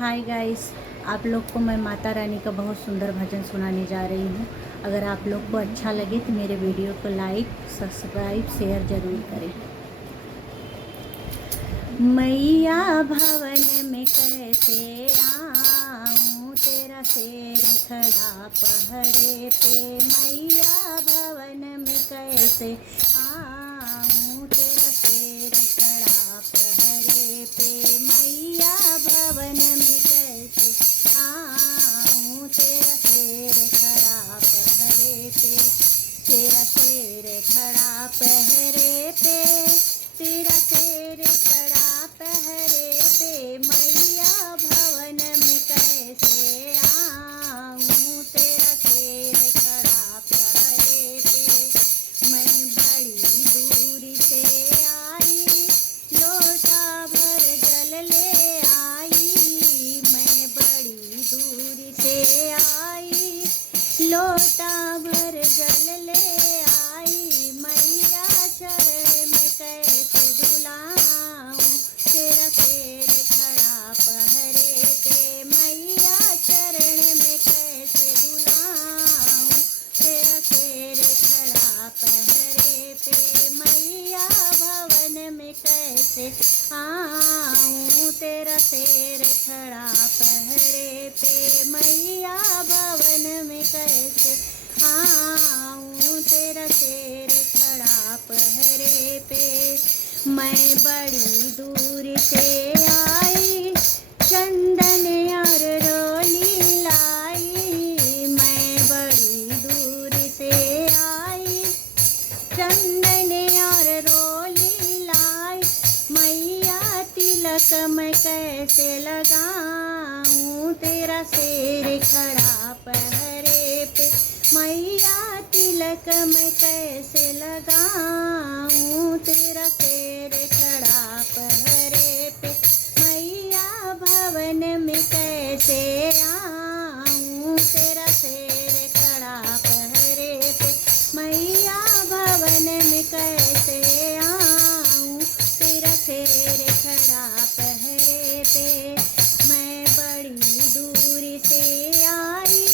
Hi guys, आप लोग को मैं माता रानी का बहुत सुंदर भजन सुनाने जा रही हूँ। अगर आप लोग को अच्छा लगे तो मेरे वीडियो को लाइक, सब्सक्राइब, शेयर ज़रूर करें। मैया भवन में कैसे आऊँ, तेरा शेर खड़ा पहरे पे। मैया भवन में कैसे आऊँ, तेरा शेर खड़ा पहरे पे। मैया भवन में कैसे आऊँ, तेरा शेर खड़ा पहरे पे। तेरा शेर खड़ा पहरे पे, तेरा शेर खड़ा पहरे पे। मैया भवन में कैसे आऊँ, तेरा शेर खड़ा पहरे पे। मैं बड़ी दूर से आई, लोटा भर जल ले आई। मैं बड़ी दूर से आई, लोटा भर जल ले आई। मैया चरण में कैसे धुलाऊं, तेरा शेर खड़ा पहरे पे। मैया चरण में कैसे धुलाऊं, तेरा शेर खड़ा पहरे पे। मैया भवन में कैसे आऊं, तेरा शेर खड़ा पहरे पे। मैया भवन में कैसे आऊं, तेरा शेर खड़ा पहरे पे। मैं बड़ी दूर से आई, चंदन और रोली लाई। मैं बड़ी दूर से आई, चंदन और रोली लाई। मैया तिलक मैं कैसे लगाऊं, तेरा शेर खड़ा पहरे पे। मैया तिलक मैं कैसे लगाऊं, तेरा शेर खड़ा पहरे पे। मैया भवन में कैसे आऊं, तेरा शेर खड़ा पहरे पे। मैया भवन में कैसे आऊं, तेरा शेर खड़ा पहरे पे। मैं बड़ी दूर से आई,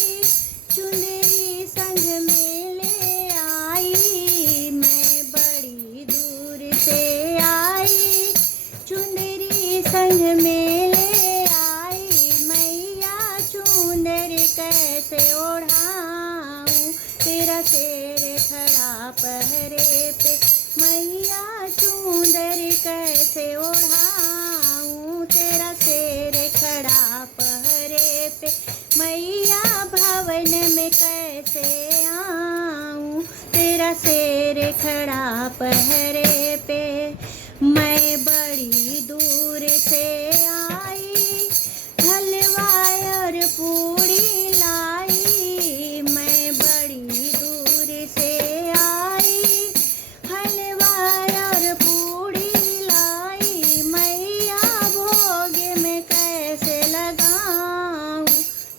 चुनरी संग में ले आई। मैं बड़ी दूर से आई, चुनरी संग में ले आई। मैया चुनर कैसे ओढ़ाऊं, तेरा शेर खड़ा पहरे पे। मैया चुनर कैसे ओढ़ाऊं, तेरा शेर खड़ा पहरे पे। मैया भवन में कैसे आऊं, तेरा शेर खड़ा पहरे पे। मैं बड़ी दूर से आई, हलवा और पूड़ी लाई। मैं बड़ी दूर से आई, हलवा और पूड़ी लाई। मैया भोग में कैसे लगाऊं,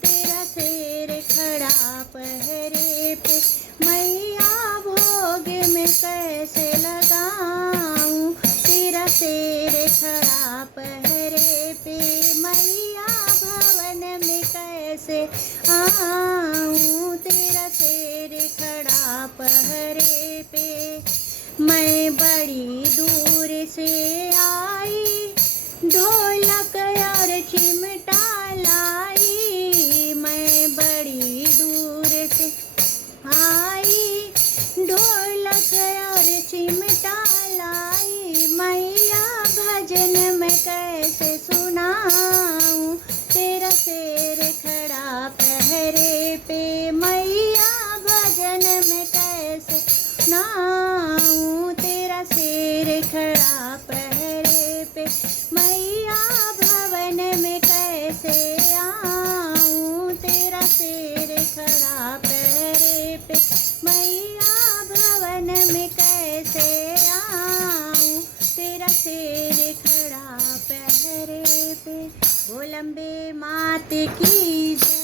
तेरा शेर खड़ा पहरे पे। मैया भोग में कैसे लगाऊं, तेरा शेर खड़ा पहरे पे। मैया भवन में कैसे आऊं, तेरा शेर खड़ा पहरे पे। मैं बड़ी दूर से आई, ढोलक और चिमटा लाई। मैं बड़ी दूर से आई, ढोलक और चिमटा लाई। मैया भजन में कैसे सुनाऊं, तेरा शेर खड़ा पहरे पे। मैया भजन में कैसे सुनाऊं, तेरा शेर खड़ा पहरे पे। मैया भवन में कैसे आऊं, तेरा शेर खड़ा पहरे पे। मैया भवन में कैसे आऊं, तेरा शेर खड़ा पहरे पे। बोल अम्बे मात की जय।